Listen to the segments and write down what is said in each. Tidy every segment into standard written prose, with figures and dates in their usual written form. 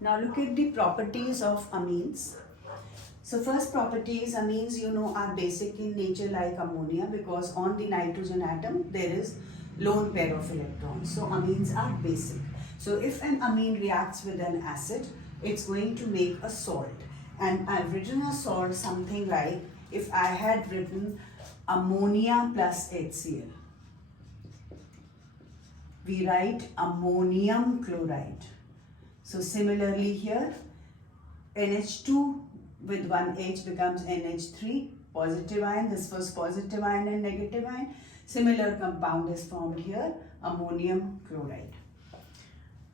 Now look at the properties of amines. So first property is amines, you know, are basic in nature like ammonia, because on the nitrogen atom there is lone pair of electrons. So amines are basic. So if an amine reacts with an acid, it's going to make a salt. And I've written a salt something like, if I had written ammonia plus HCl, we write ammonium chloride. So similarly here, NH2 with one H becomes NH3, positive ion. This was positive ion and negative ion. Similar compound is formed here, ammonium chloride.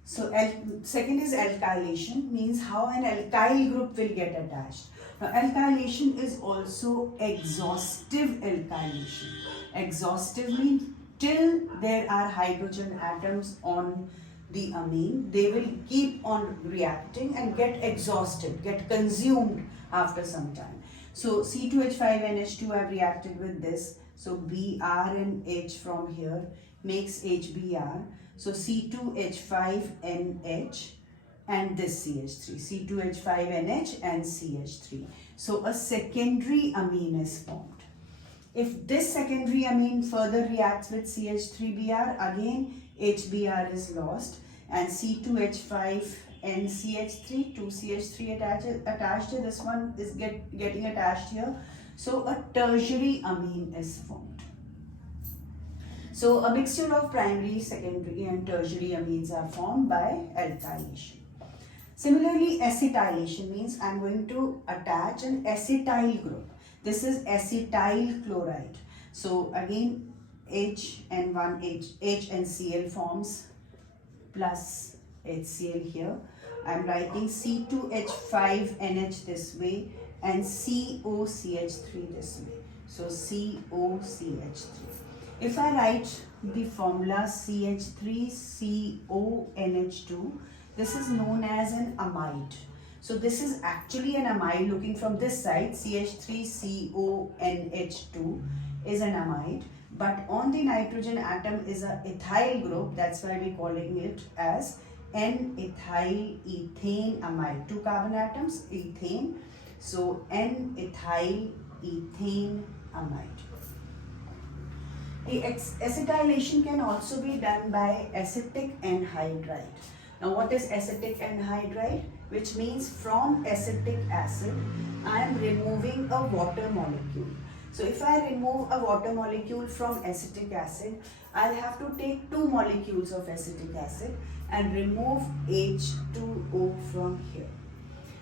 So second is alkylation, means how an alkyl group will get attached. Now alkylation is also exhaustive alkylation. Exhaustive means till there are hydrogen atoms on the amine, they will keep on reacting and get exhausted, get consumed after some time. So C2H5NH2 have reacted with this. So Br and H from here makes HBr. So C2H5NH and this CH3. C2H5NH and CH3. So a secondary amine is formed. If this secondary amine further reacts with CH3Br, again HBr is lost and C2H5 and CH3, 2CH3 attached here, this one is getting attached here. So a tertiary amine is formed. So a mixture of primary, secondary and tertiary amines are formed by alkylation. Similarly, acetylation means I am going to attach an acetyl group. This is acetyl chloride. So again H and Cl forms plus HCl here. I am writing C2H5NH this way and COCH3 this way. So COCH3. If I write the formula CH3CONH2, this is known as an amide. So this is actually an amide. Looking from this side, CH3CONH2 is an amide. But on the nitrogen atom is a ethyl group. That's why we're calling it as N-ethyl ethane amide. 2 carbon atoms, ethane. So N-ethyl ethane amide. The acetylation can also be done by acetic anhydride. Now what is acetic anhydride? Which means from acetic acid, I am removing a water molecule. So if I remove a water molecule from acetic acid, I'll have to take 2 molecules of acetic acid and remove H2O from here.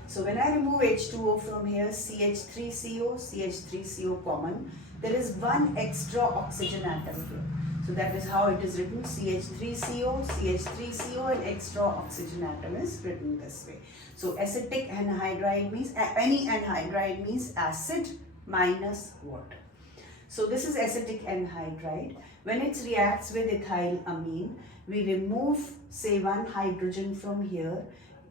So when I remove H2O from here, CH3CO common, there is one extra oxygen atom here. So that is how it is written, CH3CO, and extra oxygen atom is written this way. So acetic anhydride means, any anhydride means acid minus water. So this is acetic anhydride. When it reacts with ethyl amine, we remove say one hydrogen from here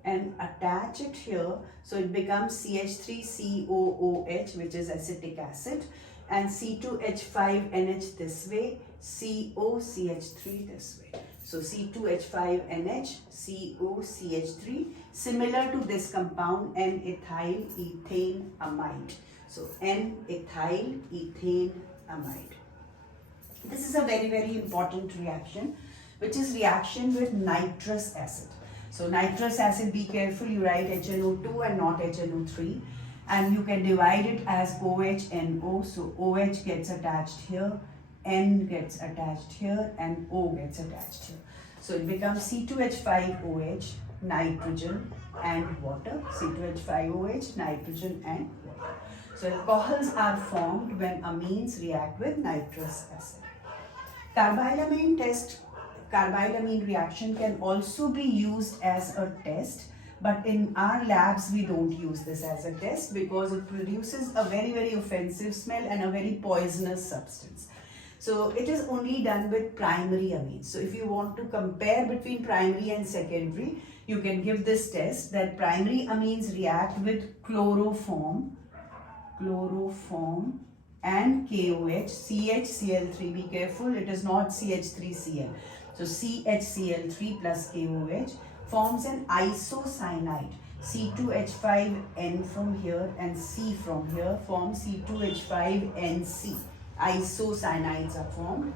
and attach it here. So it becomes CH3COOH, which is acetic acid, and C2H5NH this way, COCH3 this way. So C2H5NH, COCH3, similar to this compound N-ethyl ethane amide. So N-ethyl ethane amide. This is a very, very important reaction, which is reaction with nitrous acid. So nitrous acid, be careful, you write HNO2 and not HNO3. And you can divide it as OHNO. So OH gets attached here, N gets attached here, and O gets attached here. So it becomes C2H5OH, nitrogen and water. C2H5OH, nitrogen and water. So alcohols are formed when amines react with nitrous acid. Carbohylamine test, carbohylamine reaction can also be used as a test. But in our labs, we don't use this as a test because it produces a very, very offensive smell and a very poisonous substance. So it is only done with primary amines. So if you want to compare between primary and secondary, you can give this test that primary amines react with chloroform and KOH, CHCl3. Be careful, it is not CH3Cl. So CHCl3 plus KOH. forms an isocyanide. C2H5N from here and C from here forms C2H5NC. Isocyanides are formed.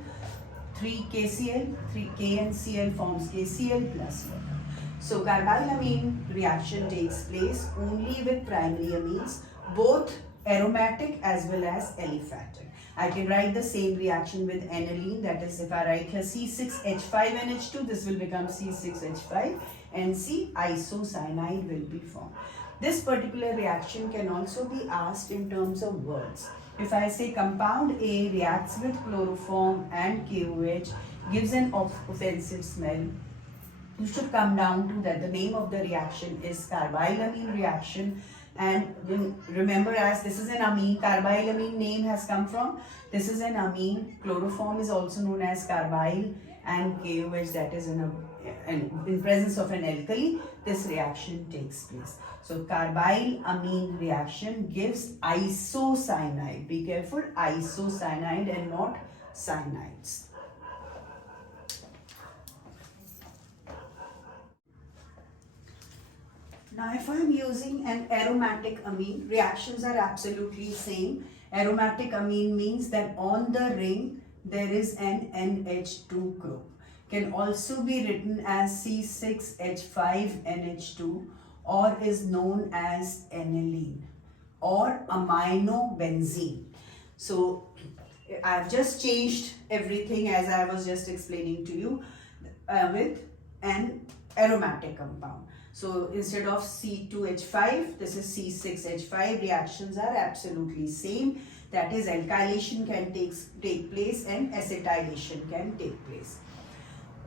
3KCl, 3KNCl forms KCl plus water. So carbylamine reaction takes place only with primary amines, both aromatic as well as aliphatic. I can write the same reaction with aniline, that is, if I write here C6H5NH2, this will become C6H5 and C isocyanide will be formed. This particular reaction can also be asked in terms of words. If I say compound A reacts with chloroform and KOH, gives an offensive smell, you should come down to that the name of the reaction is carbylamine reaction. And remember, as this is an amine, carbylamine name has come from, this is an amine, chloroform is also known as carbyl, and KOH, that is in presence of an alkali, this reaction takes place. So carbylamine reaction gives isocyanide. Be careful, isocyanide and not cyanides. Now, if I am using an aromatic amine, reactions are absolutely same. Aromatic amine means that on the ring there is an NH2 group. Can also be written as C6H5NH2 or is known as aniline or aminobenzene. So, I have just changed everything as I was just explaining to you with an aromatic compound. So instead of C2H5, this is C6H5. Reactions are absolutely same. That is, alkylation can take place and acetylation can take place.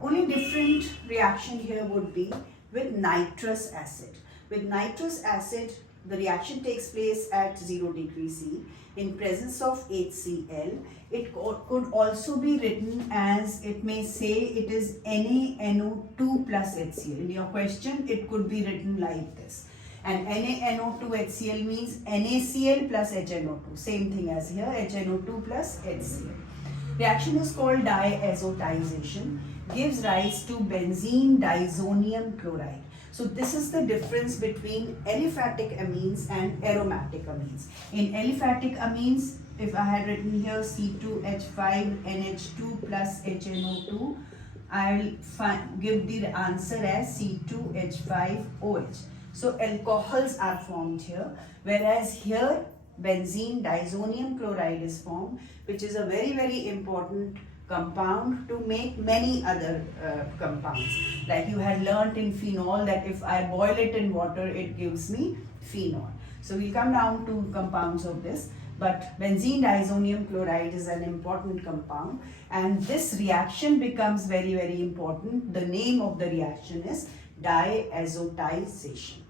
Only different reaction here would be with nitrous acid. With nitrous acid, the reaction takes place at 0 degree C in presence of HCl. It could also be written as, it may say it is NaNO2 plus HCl. In your question, it could be written like this. And NaNO2 HCl means NaCl plus HNO2. Same thing as here, HNO2 plus HCl. Reaction is called diazotization. Gives rise to benzene disonium chloride. So this is the difference between aliphatic amines and aromatic amines. In aliphatic amines, if I had written here C2H5NH2 plus HNO2, I will give the answer as C2H5OH. So alcohols are formed here, whereas here benzene disonium chloride is formed, which is a very, very important compound to make many other compounds. Like you had learnt in phenol that if I boil it in water, it gives me phenol. So we'll come down to compounds of this. But benzene disonium chloride is an important compound, and this reaction becomes very, very important. The name of the reaction is diazotization.